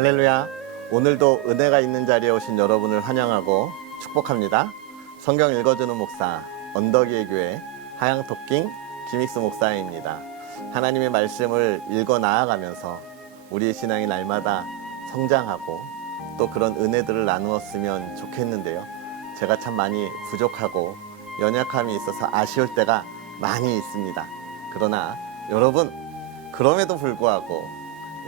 할렐루야. 오늘도 은혜가 있는 자리에 오신 여러분을 환영하고 축복합니다. 성경 읽어주는 목사 언덕위의 교회 하양토킹 김익수 목사입니다. 하나님의 말씀을 읽어 나아가면서 우리의 신앙이 날마다 성장하고 또 그런 은혜들을 나누었으면 좋겠는데요. 제가 참 많이 부족하고 연약함이 있어서 아쉬울 때가 많이 있습니다. 그러나 여러분, 그럼에도 불구하고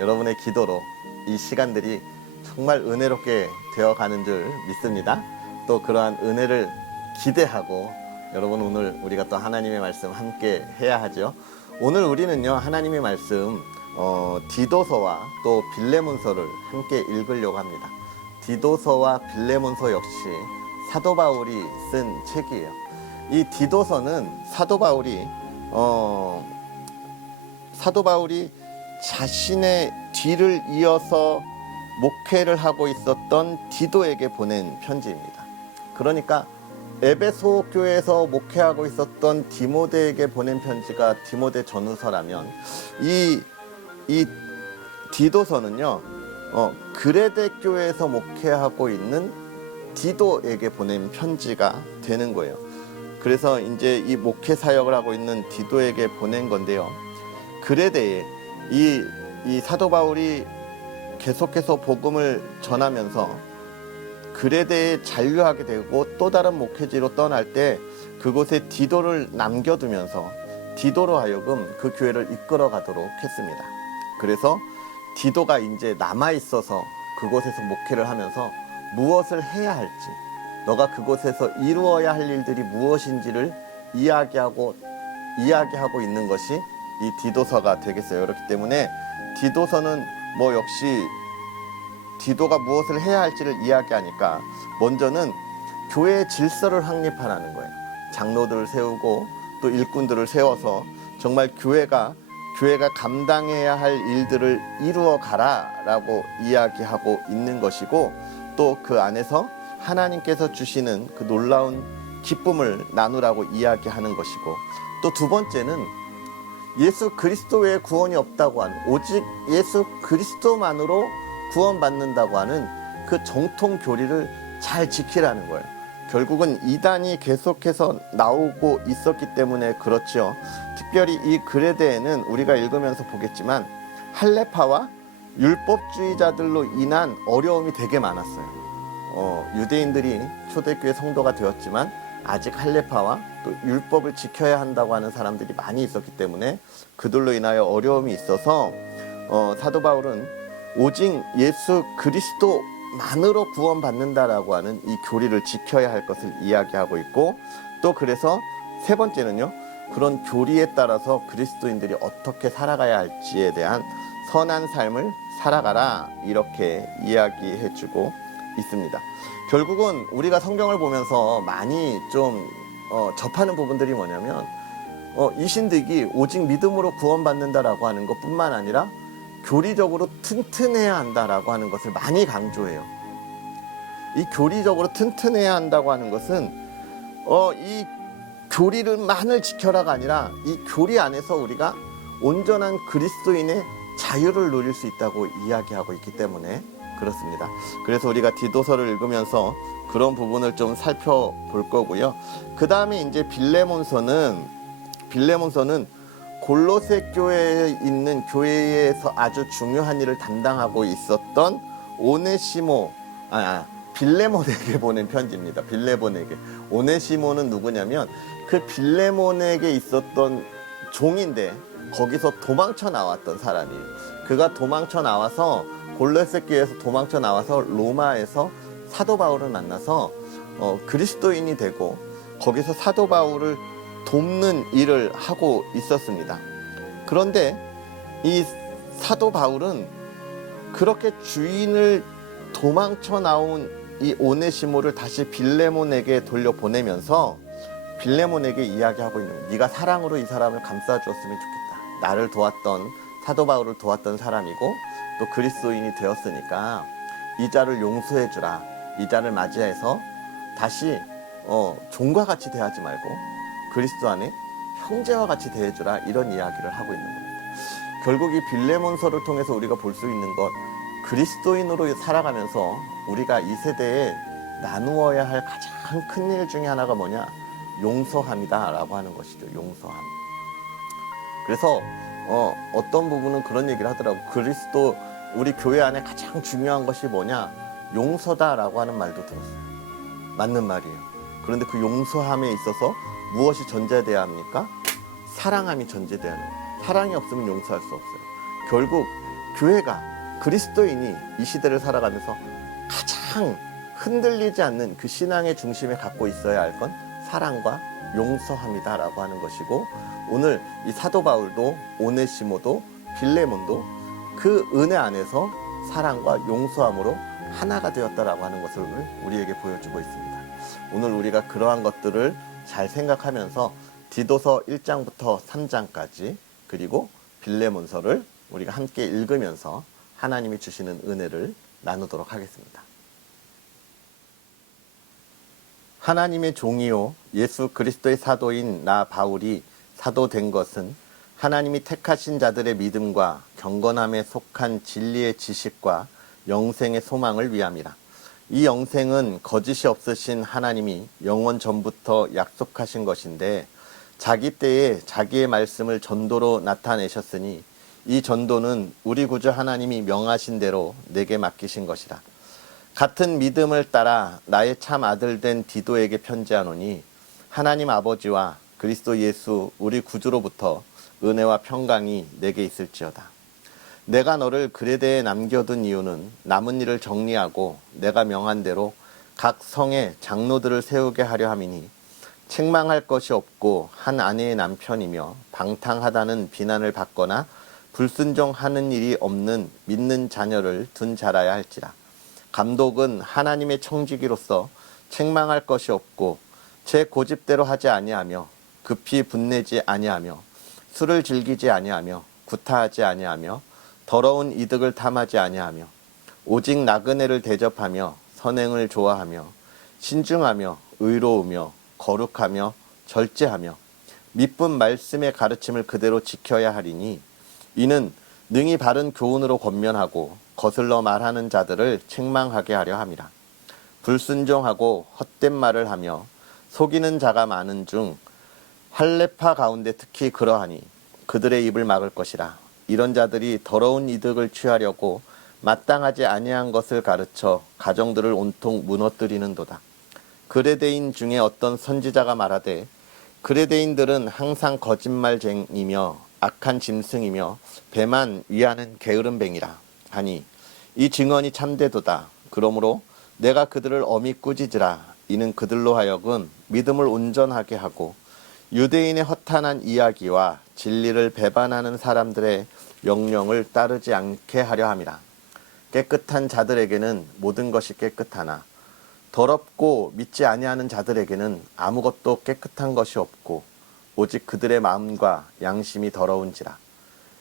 여러분의 기도로 이 시간들이 정말 은혜롭게 되어가는 줄 믿습니다. 또 그러한 은혜를 기대하고 여러분, 오늘 우리가 또 하나님의 말씀 함께 해야 하죠. 오늘 우리는요, 하나님의 말씀 디도서와 또 빌레몬서를 함께 읽으려고 합니다. 디도서와 빌레몬서 역시 사도 바울이 쓴 책이에요. 이 디도서는 사도 바울이 자신의 뒤를 이어서 목회를 하고 있었던 디도에게 보낸 편지입니다. 그러니까 에베소 교회에서 목회하고 있었던 디모데에게 보낸 편지가 디모데 전후서라면 이 디도서는요, 그레데 교회에서 목회하고 있는 디도에게 보낸 편지가 되는 거예요. 그래서 이제 이 목회 사역을 하고 있는 디도에게 보낸 건데요. 그레데에 이 사도 바울이 계속해서 복음을 전하면서 그레데에 잔류하게 되고 또 다른 목회지로 떠날 때 그곳에 디도를 남겨두면서 디도로 하여금 그 교회를 이끌어 가도록 했습니다. 그래서 디도가 이제 남아있어서 그곳에서 목회를 하면서 무엇을 해야 할지, 너가 그곳에서 이루어야 할 일들이 무엇인지를 이야기하고 있는 것이 이 디도서가 되겠어요. 그렇기 때문에 디도서는 역시 디도가 무엇을 해야 할지를 이야기하니까 먼저는 교회의 질서를 확립하라는 거예요. 장로들을 세우고 또 일꾼들을 세워서 정말 교회가 감당해야 할 일들을 이루어 가라라고 이야기하고 있는 것이고, 또 그 안에서 하나님께서 주시는 그 놀라운 기쁨을 나누라고 이야기하는 것이고, 또 두 번째는 예수 그리스도 외에 구원이 없다고 하는, 오직 예수 그리스도만으로 구원받는다고 하는 그 정통 교리를 잘 지키라는 거예요. 결국은 이단이 계속해서 나오고 있었기 때문에 그렇죠. 특별히 이 그레데에는 우리가 읽으면서 보겠지만 할레파와 율법주의자들로 인한 어려움이 되게 많았어요. 유대인들이 초대교회 성도가 되었지만 아직 할레파와 또 율법을 지켜야 한다고 하는 사람들이 많이 있었기 때문에 그들로 인하여 어려움이 있어서 사도 바울은 오직 예수 그리스도만으로 구원받는다라고 하는 이 교리를 지켜야 할 것을 이야기하고 있고, 또 그래서 세 번째는요, 그런 교리에 따라서 그리스도인들이 어떻게 살아가야 할지에 대한 선한 삶을 살아가라, 이렇게 이야기해주고 있습니다. 결국은 우리가 성경을 보면서 많이 좀 접하는 부분들이 뭐냐면 이 신득이 오직 믿음으로 구원받는다라고 하는 것뿐만 아니라 교리적으로 튼튼해야 한다라고 하는 것을 많이 강조해요. 이 교리적으로 튼튼해야 한다고 하는 것은 이 교리를만을 지켜라가 아니라 이 교리 안에서 우리가 온전한 그리스도인의 자유를 누릴 수 있다고 이야기하고 있기 때문에 그렇습니다. 그래서 우리가 디도서를 읽으면서 그런 부분을 좀 살펴볼 거고요. 그 다음에 이제 빌레몬서는 골로새 교회에 있는 교회에서 아주 중요한 일을 담당하고 있었던 빌레몬에게 보낸 편지입니다. 빌레몬에게. 오네시모는 누구냐면 그 빌레몬에게 있었던 종인데 거기서 도망쳐 나왔던 사람이에요. 그가 도망쳐 나와서 골로새 교회에서 도망쳐 나와서 로마에서 사도 바울을 만나서 그리스도인이 되고 거기서 사도 바울을 돕는 일을 하고 있었습니다. 그런데 이 사도 바울은 그렇게 주인을 도망쳐 나온 이 오네시모를 다시 빌레몬에게 돌려보내면서 빌레몬에게 이야기하고 있는 거예요. 네가 사랑으로 이 사람을 감싸주었으면 좋겠다. 나를 도왔던, 사도 바울을 도왔던 사람이고 또 그리스도인이 되었으니까 이 자를 용서해주라. 이 자를 맞이해서 다시 종과 같이 대하지 말고 그리스도 안에 형제와 같이 대해주라, 이런 이야기를 하고 있는 겁니다. 결국 이 빌레몬서를 통해서 우리가 볼 수 있는 것, 그리스도인으로 살아가면서 우리가 이 세대에 나누어야 할 가장 큰 일 중에 하나가 뭐냐? 용서함이다 라고 하는 것이죠. 용서함. 그래서 어떤 부분은 그런 얘기를 하더라고. 그리스도 우리 교회 안에 가장 중요한 것이 뭐냐? 용서다라고 하는 말도 들었어요. 맞는 말이에요. 그런데 그 용서함에 있어서 무엇이 전제돼야 합니까? 사랑함이 전제돼야 합니다. 사랑이 없으면 용서할 수 없어요. 결국 교회가, 그리스도인이 이 시대를 살아가면서 가장 흔들리지 않는 그 신앙의 중심에 갖고 있어야 할 건 사랑과 용서함이다라고 하는 것이고, 오늘 이 사도 바울도 오네시모도 빌레몬도 그 은혜 안에서 사랑과 용서함으로 하나가 되었다라고 하는 것을 우리에게 보여주고 있습니다. 오늘 우리가 그러한 것들을 잘 생각하면서 디도서 1장부터 3장까지 그리고 빌레몬서를 우리가 함께 읽으면서 하나님이 주시는 은혜를 나누도록 하겠습니다. 하나님의 종이요 예수 그리스도의 사도인 나 바울이 사도된 것은 하나님이 택하신 자들의 믿음과 경건함에 속한 진리의 지식과 영생의 소망을 위함이라. 이 영생은 거짓이 없으신 하나님이 영원 전부터 약속하신 것인데 자기 때에 자기의 말씀을 전도로 나타내셨으니 이 전도는 우리 구주 하나님이 명하신 대로 내게 맡기신 것이라. 같은 믿음을 따라 나의 참 아들 된 디도에게 편지하노니 하나님 아버지와 그리스도 예수 우리 구주로부터 은혜와 평강이 내게 있을지어다. 내가 너를 그레데에 남겨둔 이유는 남은 일을 정리하고 내가 명한 대로 각 성에 장로들을 세우게 하려 함이니 책망할 것이 없고 한 아내의 남편이며 방탕하다는 비난을 받거나 불순종하는 일이 없는 믿는 자녀를 둔 자라야 할지라. 감독은 하나님의 청지기로서 책망할 것이 없고 제 고집대로 하지 아니하며 급히 분내지 아니하며 술을 즐기지 아니하며 구타하지 아니하며 더러운 이득을 탐하지 아니하며 오직 나그네를 대접하며 선행을 좋아하며 신중하며 의로우며 거룩하며 절제하며 미쁜 말씀의 가르침을 그대로 지켜야 하리니 이는 능히 바른 교훈으로 권면하고 거슬러 말하는 자들을 책망하게 하려 함이라. 불순종하고 헛된 말을 하며 속이는 자가 많은 중 할례파 가운데 특히 그러하니 그들의 입을 막을 것이라. 이런 자들이 더러운 이득을 취하려고 마땅하지 아니한 것을 가르쳐 가정들을 온통 무너뜨리는도다. 그레데인 중에 어떤 선지자가 말하되 그레데인들은 항상 거짓말쟁이며 악한 짐승이며 배만 위하는 게으름뱅이라 하니 이 증언이 참되도다. 그러므로 내가 그들을 엄히 꾸짖으라. 이는 그들로 하여금 믿음을 온전하게 하고 유대인의 허탄한 이야기와 진리를 배반하는 사람들의 명령을 따르지 않게 하려 함이라. 깨끗한 자들에게는 모든 것이 깨끗하나 더럽고 믿지 아니하는 자들에게는 아무것도 깨끗한 것이 없고 오직 그들의 마음과 양심이 더러운지라.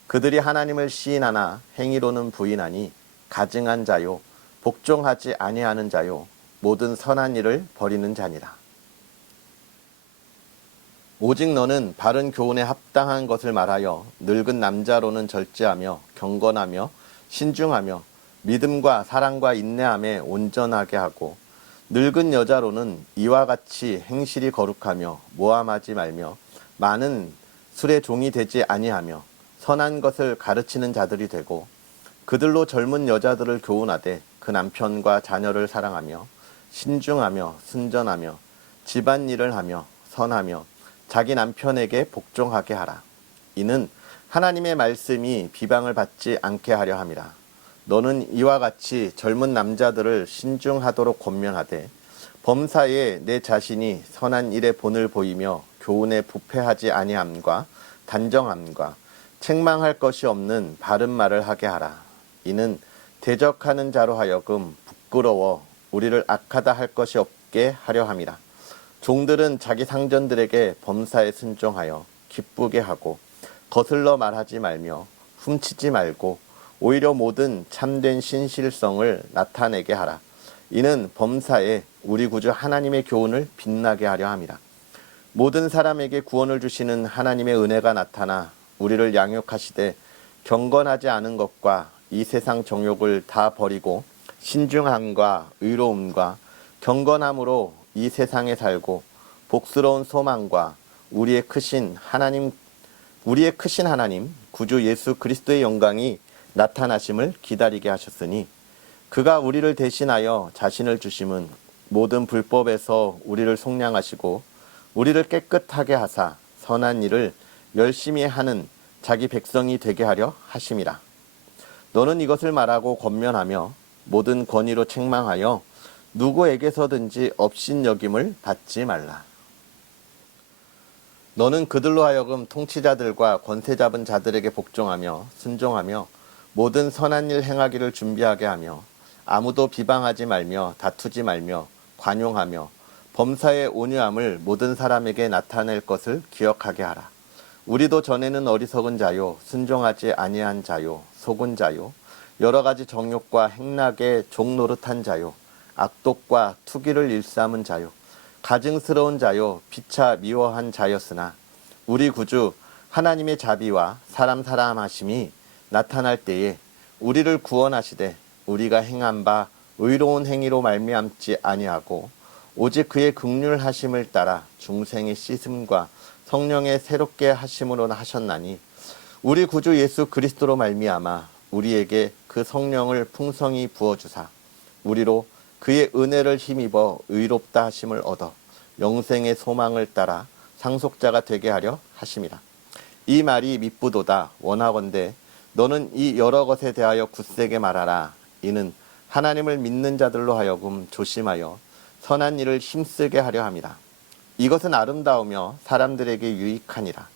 그들이 하나님을 시인하나 행위로는 부인하니 가증한 자요 복종하지 아니하는 자요 모든 선한 일을 버리는 자니라. 오직 너는 바른 교훈에 합당한 것을 말하여 늙은 남자로는 절제하며 경건하며 신중하며 믿음과 사랑과 인내함에 온전하게 하고 늙은 여자로는 이와 같이 행실이 거룩하며 모함하지 말며 많은 술의 종이 되지 아니하며 선한 것을 가르치는 자들이 되고 그들로 젊은 여자들을 교훈하되 그 남편과 자녀를 사랑하며 신중하며 순전하며 집안일을 하며 선하며 자기 남편에게 복종하게 하라. 이는 하나님의 말씀이 비방을 받지 않게 하려 함이라. 너는 이와 같이 젊은 남자들을 신중하도록 권면하되 범사에 내 자신이 선한 일에 본을 보이며 교훈에 부패하지 아니함과 단정함과 책망할 것이 없는 바른 말을 하게 하라. 이는 대적하는 자로 하여금 부끄러워 우리를 악하다 할 것이 없게 하려 함이라. 종들은 자기 상전들에게 범사에 순종하여 기쁘게 하고 거슬러 말하지 말며 훔치지 말고 오히려 모든 참된 신실성을 나타내게 하라. 이는 범사에 우리 구주 하나님의 교훈을 빛나게 하려 함이라. 모든 사람에게 구원을 주시는 하나님의 은혜가 나타나 우리를 양육하시되 경건하지 않은 것과 이 세상 정욕을 다 버리고 신중함과 의로움과 경건함으로 이 세상에 살고 복스러운 소망과 우리의 크신 하나님 구주 예수 그리스도의 영광이 나타나심을 기다리게 하셨으니 그가 우리를 대신하여 자신을 주심은 모든 불법에서 우리를 속량하시고 우리를 깨끗하게 하사 선한 일을 열심히 하는 자기 백성이 되게 하려 하심이라. 너는 이것을 말하고 권면하며 모든 권위로 책망하여 누구에게서든지 업신여김을 받지 말라. 너는 그들로 하여금 통치자들과 권세 잡은 자들에게 복종하며 순종하며 모든 선한 일 행하기를 준비하게 하며 아무도 비방하지 말며 다투지 말며 관용하며 범사의 온유함을 모든 사람에게 나타낼 것을 기억하게 하라. 우리도 전에는 어리석은 자요 순종하지 아니한 자요 속은 자요 여러 가지 정욕과 행락에 종노릇한 자요 악독과 투기를 일삼은 자요 가증스러운 자요 피차 미워한 자였으나 우리 구주 하나님의 자비와 사람 사람하심이 나타날 때에 우리를 구원하시되 우리가 행한 바 의로운 행위로 말미암지 아니하고 오직 그의 긍휼하심을 따라 중생의 씻음과 성령의 새롭게 하심으로 하셨나니 우리 구주 예수 그리스도로 말미암아 우리에게 그 성령을 풍성히 부어주사 우리로 그의 은혜를 힘입어 의롭다 하심을 얻어 영생의 소망을 따라 상속자가 되게 하려 하심이라. 이 말이 밉부도다. 원하건대 너는 이 여러 것에 대하여 굳세게 말하라. 이는 하나님을 믿는 자들로 하여금 조심하여 선한 일을 힘쓰게 하려 함이라. 이것은 아름다우며 사람들에게 유익하니라.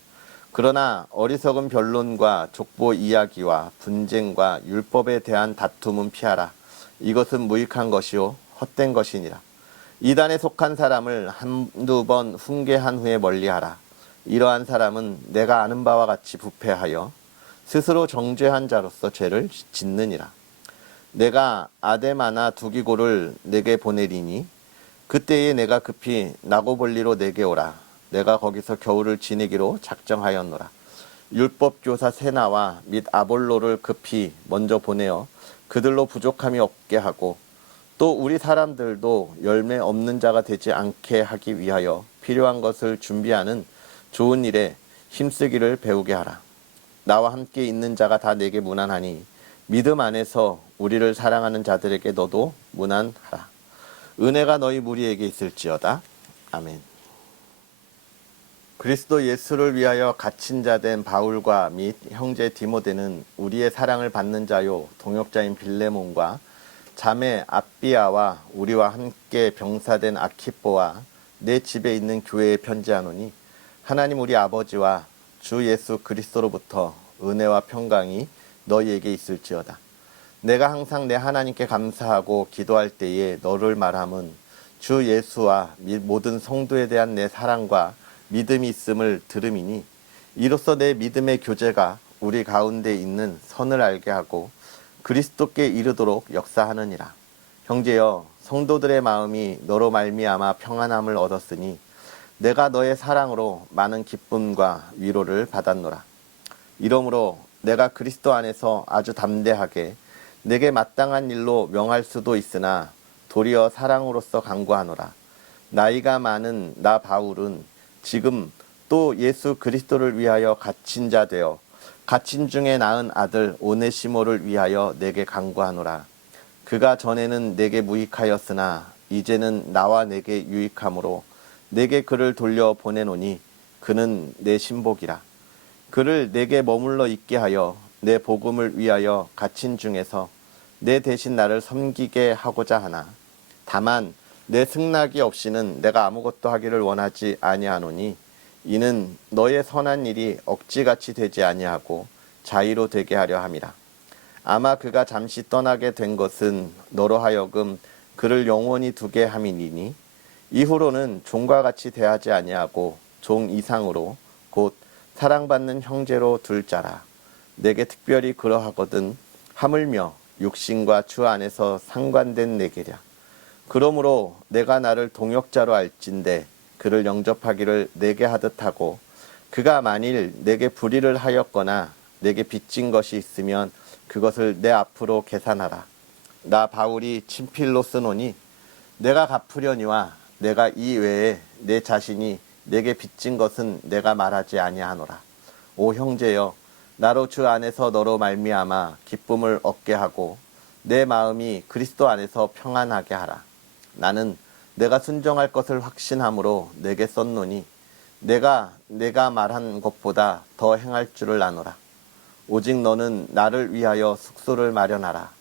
그러나 어리석은 변론과 족보 이야기와 분쟁과 율법에 대한 다툼은 피하라. 이것은 무익한 것이요 헛된 것이니라. 이단에 속한 사람을 한두 번 훈계한 후에 멀리하라. 이러한 사람은 내가 아는 바와 같이 부패하여 스스로 정죄한 자로서 죄를 짓느니라. 내가 아데마나 두기고를 내게 보내리니 그때에 내가 급히 나고볼리로 내게 오라. 내가 거기서 겨울을 지내기로 작정하였노라. 율법교사 세나와 및 아볼로를 급히 먼저 보내어 그들로 부족함이 없게 하고 또 우리 사람들도 열매 없는 자가 되지 않게 하기 위하여 필요한 것을 준비하는 좋은 일에 힘쓰기를 배우게 하라. 나와 함께 있는 자가 다 내게 무난하니 믿음 안에서 우리를 사랑하는 자들에게 너도 무난하라. 은혜가 너희 무리에게 있을지어다. 아멘. 그리스도 예수를 위하여 갇힌 자 된 바울과 및 형제 디모데는 우리의 사랑을 받는 자요 동역자인 빌레몬과 자매 아비아와 우리와 함께 병사된 아키뽀와 내 집에 있는 교회에 편지하노니 하나님 우리 아버지와 주 예수 그리스도로부터 은혜와 평강이 너희에게 있을지어다. 내가 항상 내 하나님께 감사하고 기도할 때에 너를 말함은 주 예수와 및 모든 성도에 대한 내 사랑과 믿음이 있음을 들음이니 이로써 내 믿음의 교제가 우리 가운데 있는 선을 알게 하고 그리스도께 이르도록 역사하느니라. 형제여 성도들의 마음이 너로 말미암아 평안함을 얻었으니 내가 너의 사랑으로 많은 기쁨과 위로를 받았노라. 이러므로 내가 그리스도 안에서 아주 담대하게 내게 마땅한 일로 명할 수도 있으나 도리어 사랑으로서 간구하노라. 나이가 많은 나 바울은 지금 또 예수 그리스도를 위하여 갇힌 자 되어 갇힌 중에 낳은 아들 오네시모를 위하여 내게 간구하노라. 그가 전에는 내게 무익하였으나 이제는 나와 내게 유익함으로 내게 그를 돌려 보내노니 그는 내 신복이라. 그를 내게 머물러 있게 하여 내 복음을 위하여 갇힌 중에서 내 대신 나를 섬기게 하고자 하나 다만 내 승낙이 없이는 내가 아무것도 하기를 원하지 아니하노니 이는 너의 선한 일이 억지같이 되지 아니하고 자의로 되게 하려 함이라. 아마 그가 잠시 떠나게 된 것은 너로 하여금 그를 영원히 두게 함이니니 이후로는 종과 같이 대하지 아니하고 종 이상으로 곧 사랑받는 형제로 둘 자라. 내게 특별히 그러하거든 하물며 육신과 주 안에서 상관된 내게랴. 그러므로 내가 나를 동역자로 알진대 그를 영접하기를 내게 하듯 하고 그가 만일 내게 불의를 하였거나 내게 빚진 것이 있으면 그것을 내 앞으로 계산하라. 나 바울이 친필로 쓰노니 내가 갚으려니와 내가 이 외에 내 자신이 내게 빚진 것은 내가 말하지 아니하노라. 오 형제여, 나로 주 안에서 너로 말미암아 기쁨을 얻게 하고 내 마음이 그리스도 안에서 평안하게 하라. 나는 내가 순종할 것을 확신함으로 내게 썼노니 내가 말한 것보다 더 행할 줄을 아노라. 오직 너는 나를 위하여 숙소를 마련하라.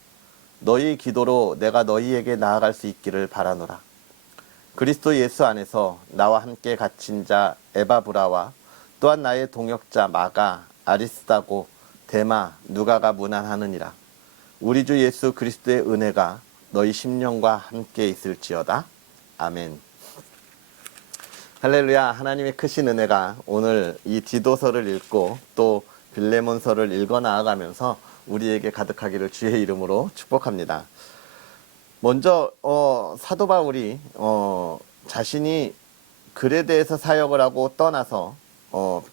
너희 기도로 내가 너희에게 나아갈 수 있기를 바라노라. 그리스도 예수 안에서 나와 함께 갇힌 자 에바브라와 또한 나의 동역자 마가, 아리스다고, 데마, 누가가 문안하느니라. 우리 주 예수 그리스도의 은혜가 너희 심령과 함께 있을지어다. 아멘. 할렐루야. 하나님의 크신 은혜가 오늘 이 디도서를 읽고 또 빌레몬서를 읽어 나아가면서 우리에게 가득하기를 주의 이름으로 축복합니다. 먼저 사도 바울이 자신이 그레데에서 사역을 하고 떠나서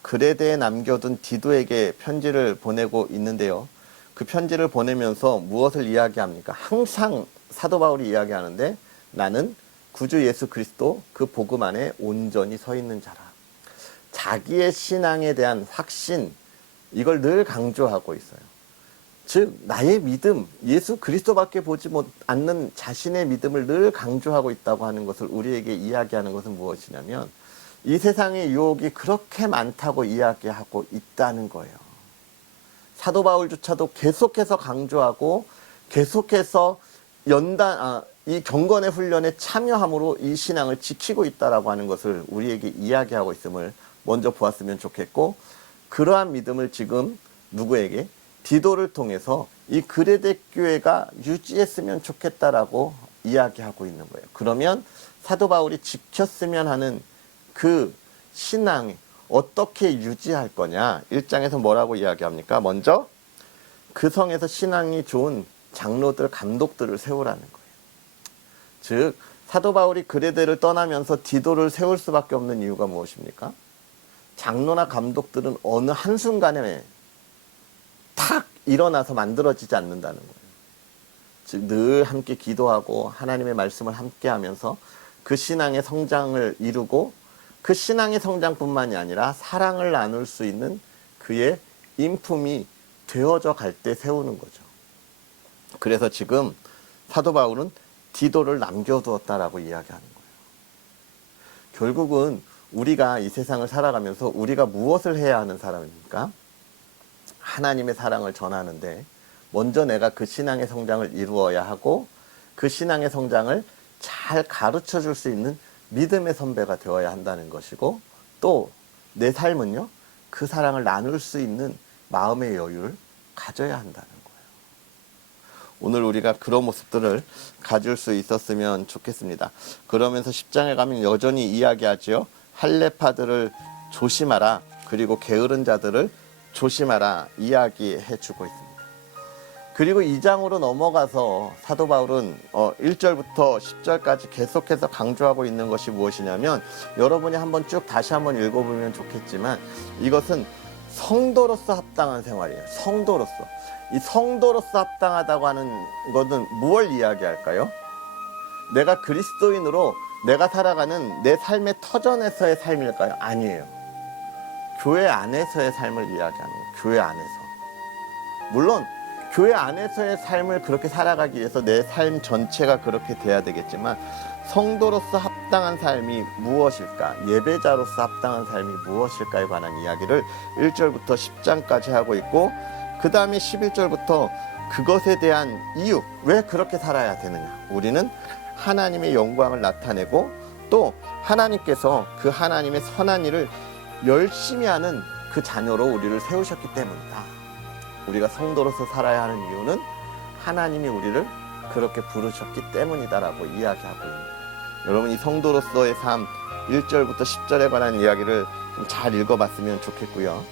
그레데에 남겨둔 디도에게 편지를 보내고 있는데요. 그 편지를 보내면서 무엇을 이야기합니까? 항상 사도 바울이 이야기하는데 나는 구주 예수 그리스도 그 복음 안에 온전히 서 있는 자라. 자기의 신앙에 대한 확신, 이걸 늘 강조하고 있어요. 즉 나의 믿음, 예수 그리스도밖에 보지 않는 자신의 믿음을 늘 강조하고 있다고 하는 것을 우리에게 이야기하는 것은 무엇이냐면 이 세상의 유혹이 그렇게 많다고 이야기하고 있다는 거예요. 사도 바울조차도 계속해서 강조하고 계속해서 이 경건의 훈련에 참여함으로 이 신앙을 지키고 있다라고 하는 것을 우리에게 이야기하고 있음을 먼저 보았으면 좋겠고, 그러한 믿음을 지금 누구에게? 디도를 통해서 이 그레데 교회가 유지했으면 좋겠다라고 이야기하고 있는 거예요. 그러면 사도 바울이 지켰으면 하는 그 신앙이 어떻게 유지할 거냐? 1장에서 뭐라고 이야기합니까? 먼저 그 성에서 신앙이 좋은 장로들, 감독들을 세우라는 거예요. 즉 사도 바울이 그레데를 떠나면서 디도를 세울 수밖에 없는 이유가 무엇입니까? 장로나 감독들은 어느 한순간에 탁 일어나서 만들어지지 않는다는 거예요. 즉 늘 함께 기도하고 하나님의 말씀을 함께 하면서 그 신앙의 성장을 이루고 그 신앙의 성장뿐만이 아니라 사랑을 나눌 수 있는 그의 인품이 되어져 갈 때 세우는 거죠. 그래서 지금 사도 바울은 디도를 남겨두었다라고 이야기하는 거예요. 결국은 우리가 이 세상을 살아가면서 우리가 무엇을 해야 하는 사람입니까? 하나님의 사랑을 전하는데 먼저 내가 그 신앙의 성장을 이루어야 하고 그 신앙의 성장을 잘 가르쳐 줄 수 있는 믿음의 선배가 되어야 한다는 것이고, 또 내 삶은요 그 사랑을 나눌 수 있는 마음의 여유를 가져야 한다는 거예요. 오늘 우리가 그런 모습들을 가질 수 있었으면 좋겠습니다. 그러면서 10장에 가면 여전히 이야기하죠. 할례파들을 조심하라, 그리고 게으른 자들을 조심하라 이야기해 주고 있습니다. 그리고 2장으로 넘어가서 사도 바울은 1절부터 10절까지 계속해서 강조하고 있는 것이 무엇이냐면, 여러분이 한번 쭉 다시 한번 읽어보면 좋겠지만 이것은 성도로서 합당한 생활이에요. 성도로서. 이 성도로서 합당하다고 하는 것은 무엇을 이야기할까요? 내가 그리스도인으로 내가 살아가는 내 삶의 터전에서의 삶일까요? 아니에요. 교회 안에서의 삶을 이야기하는 거예요. 교회 안에서. 물론 교회 안에서의 삶을 그렇게 살아가기 위해서 내 삶 전체가 그렇게 돼야 되겠지만, 성도로서 합당한 삶이 무엇일까? 예배자로서 합당한 삶이 무엇일까에 관한 이야기를 1절부터 10장까지 하고 있고, 그 다음에 11절부터 그것에 대한 이유, 왜 그렇게 살아야 되느냐? 우리는 하나님의 영광을 나타내고 또 하나님께서 그 하나님의 선한 일을 열심히 하는 그 자녀로 우리를 세우셨기 때문이다. 우리가 성도로서 살아야 하는 이유는 하나님이 우리를 그렇게 부르셨기 때문이다라고 이야기하고 있는 거예요. 여러분, 이 성도로서의 삶 1절부터 10절에 관한 이야기를 좀 잘 읽어봤으면 좋겠고요.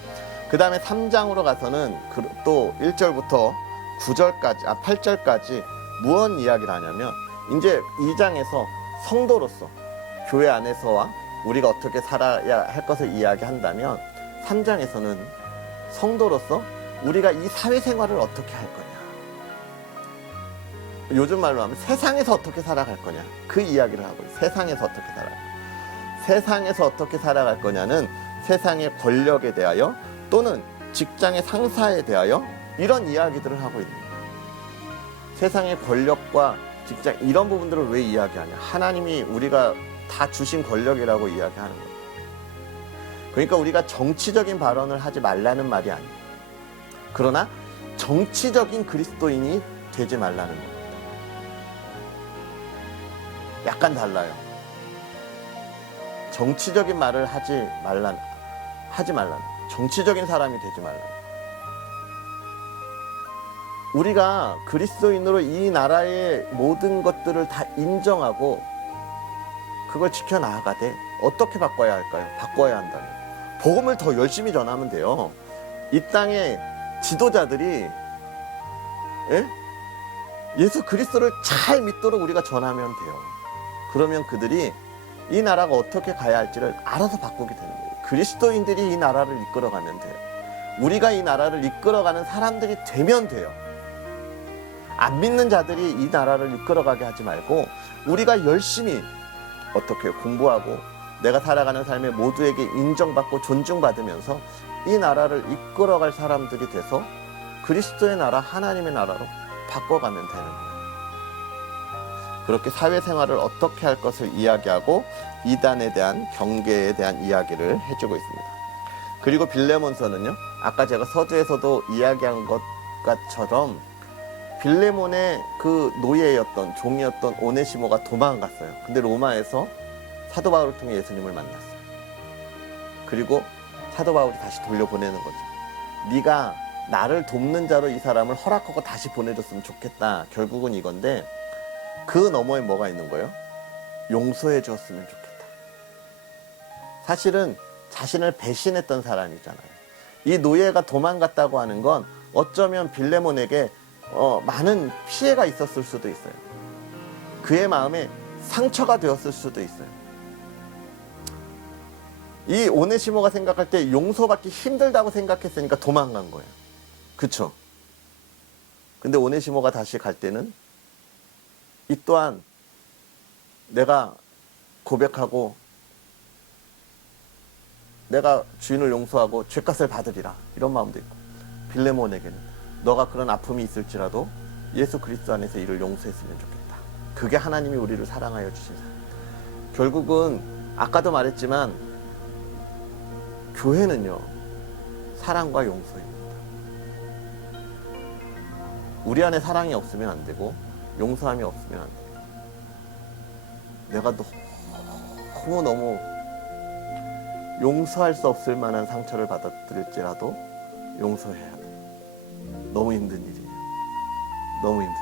그 다음에 3장으로 가서는 또 1절부터 8절까지 무언 이야기를 하냐면, 이제 2장에서 성도로서 교회 안에서와 우리가 어떻게 살아야 할 것을 이야기한다면, 3장에서는 성도로서 우리가 이 사회생활을 어떻게 할 거냐, 요즘 말로 하면 세상에서 어떻게 살아갈 거냐, 그 이야기를 하고 있어요. 세상에서 어떻게 살아갈 거냐. 세상에서 어떻게 살아갈 거냐는 세상의 권력에 대하여 또는 직장의 상사에 대하여 이런 이야기들을 하고 있는 거예요. 세상의 권력과 직장, 이런 부분들을 왜 이야기하냐. 하나님이 우리가 다 주신 권력이라고 이야기하는 거예요. 그러니까 우리가 정치적인 발언을 하지 말라는 말이 아니에요. 그러나 정치적인 그리스도인이 되지 말라는 겁니다. 약간 달라요. 정치적인 말을 하지 말라는, 정치적인 사람이 되지 말라는. 우리가 그리스도인으로 이 나라의 모든 것들을 다 인정하고 그걸 지켜나가되 어떻게 바꿔야 할까요? 바꿔야 한다면 복음을 더 열심히 전하면 돼요. 이 땅의 지도자들이 예수 그리스도를 잘 믿도록 우리가 전하면 돼요. 그러면 그들이 이 나라가 어떻게 가야 할지를 알아서 바꾸게 되는 거예요. 그리스도인들이 이 나라를 이끌어가면 돼요. 우리가 이 나라를 이끌어가는 사람들이 되면 돼요. 안 믿는 자들이 이 나라를 이끌어가게 하지 말고 우리가 열심히 어떻게 공부하고 내가 살아가는 삶에 모두에게 인정받고 존중받으면서 이 나라를 이끌어갈 사람들이 돼서 그리스도의 나라, 하나님의 나라로 바꿔가면 되는 거예요. 그렇게 사회생활을 어떻게 할 것을 이야기하고 이단에 대한 경계에 대한 이야기를 해주고 있습니다. 그리고 빌레몬서는요, 아까 제가 서두에서도 이야기한 것처럼 빌레몬의 그 노예였던, 종이었던 오네시모가 도망갔어요. 근데 로마에서 사도 바울을 통해 예수님을 만났어요. 그리고 사도 바울이 다시 돌려보내는 거죠. 네가 나를 돕는 자로 이 사람을 허락하고 다시 보내줬으면 좋겠다. 결국은 이건데 그 너머에 뭐가 있는 거예요? 용서해 주었으면 좋겠다. 사실은 자신을 배신했던 사람이잖아요. 이 노예가 도망갔다고 하는 건 어쩌면 빌레몬에게 많은 피해가 있었을 수도 있어요. 그의 마음에 상처가 되었을 수도 있어요. 이 오네시모가 생각할 때 용서받기 힘들다고 생각했으니까 도망간 거예요. 그쵸? 근데 오네시모가 다시 갈 때는 이 또한 내가 고백하고 내가 주인을 용서하고 죄값을 받으리라, 이런 마음도 있고, 빌레몬에게는 너가 그런 아픔이 있을지라도 예수 그리스도 안에서 이를 용서했으면 좋겠다. 그게 하나님이 우리를 사랑하여 주신 사람. 결국은 아까도 말했지만 교회는요, 사랑과 용서입니다. 우리 안에 사랑이 없으면 안 되고 용서함이 없으면 안 돼요. 내가 너무 용서할 수 없을 만한 상처를 받았을지라도 용서해야 돼요. 너무 힘든 일이에요. 너무 힘든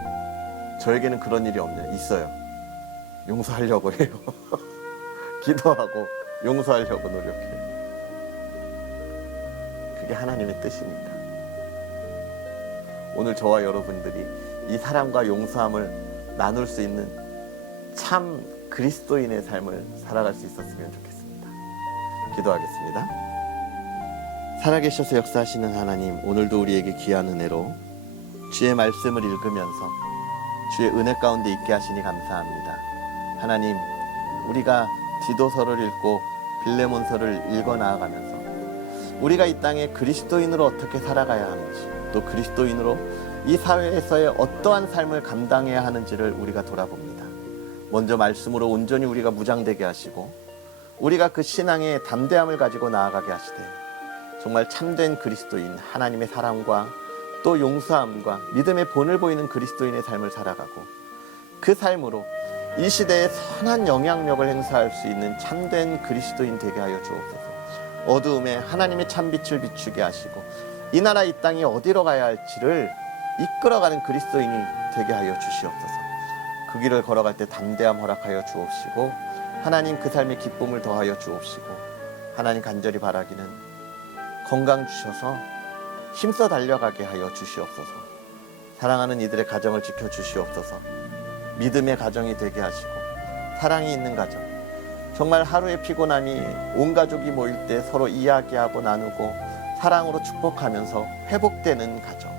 일이에요. 저에게는 그런 일이 없네요. 있어요. 용서하려고 해요. 기도하고 용서하려고 노력해요. 그게 하나님의 뜻이니까. 오늘 저와 여러분들이 이 사랑과 용서함을 나눌 수 있는 참 그리스도인의 삶을 살아갈 수 있었으면 좋겠습니다. 기도하겠습니다. 살아계셔서 역사하시는 하나님, 오늘도 우리에게 귀한 은혜로 주의 말씀을 읽으면서 주의 은혜 가운데 있게 하시니 감사합니다. 하나님, 우리가 디도서를 읽고 빌레몬서를 읽어 나아가면서 우리가 이 땅에 그리스도인으로 어떻게 살아가야 하는지, 또 그리스도인으로 이 사회에서의 어떠한 삶을 감당해야 하는지를 우리가 돌아봅니다. 먼저 말씀으로 온전히 우리가 무장되게 하시고 우리가 그 신앙의 담대함을 가지고 나아가게 하시되 정말 참된 그리스도인, 하나님의 사랑과 또 용서함과 믿음의 본을 보이는 그리스도인의 삶을 살아가고 그 삶으로 이 시대에 선한 영향력을 행사할 수 있는 참된 그리스도인 되게 하여 주옵소서. 어두움에 하나님의 참빛을 비추게 하시고 이 나라 이 땅이 어디로 가야 할지를 이끌어가는 그리스도인이 되게 하여 주시옵소서. 그 길을 걸어갈 때 담대함 허락하여 주옵시고 하나님 그 삶의 기쁨을 더하여 주옵시고 하나님 간절히 바라기는 건강 주셔서 힘써 달려가게 하여 주시옵소서. 사랑하는 이들의 가정을 지켜주시옵소서. 믿음의 가정이 되게 하시고 사랑이 있는 가정, 정말 하루의 피곤함이 온 가족이 모일 때 서로 이야기하고 나누고 사랑으로 축복하면서 회복되는 가정,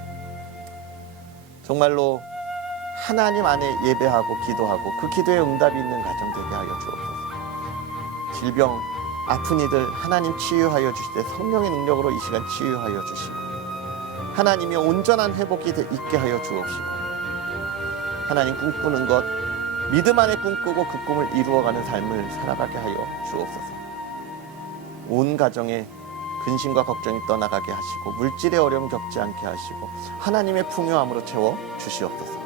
정말로 하나님 안에 예배하고 기도하고 그 기도에 응답이 있는 가정 되게 하여 주옵소서. 질병 아픈 이들 하나님 치유하여 주시되 성령의 능력으로 이 시간 치유하여 주시고 하나님의 온전한 회복이 있게 하여 주옵시고 하나님 꿈꾸는 것 믿음 안에 꿈꾸고 그 꿈을 이루어가는 삶을 살아가게 하여 주옵소서. 온 가정에 근심과 걱정이 떠나가게 하시고 물질의 어려움 겪지 않게 하시고 하나님의 풍요함으로 채워 주시옵소서.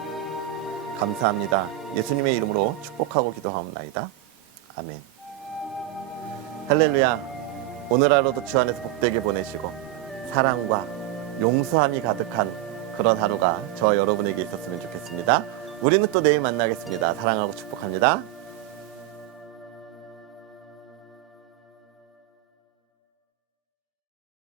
감사합니다. 예수님의 이름으로 축복하고 기도하옵나이다. 아멘. 할렐루야. 오늘 하루도 주 안에서 복되게 보내시고 사랑과 용서함이 가득한 그런 하루가 저 여러분에게 있었으면 좋겠습니다. 우리는 또 내일 만나겠습니다. 사랑하고 축복합니다.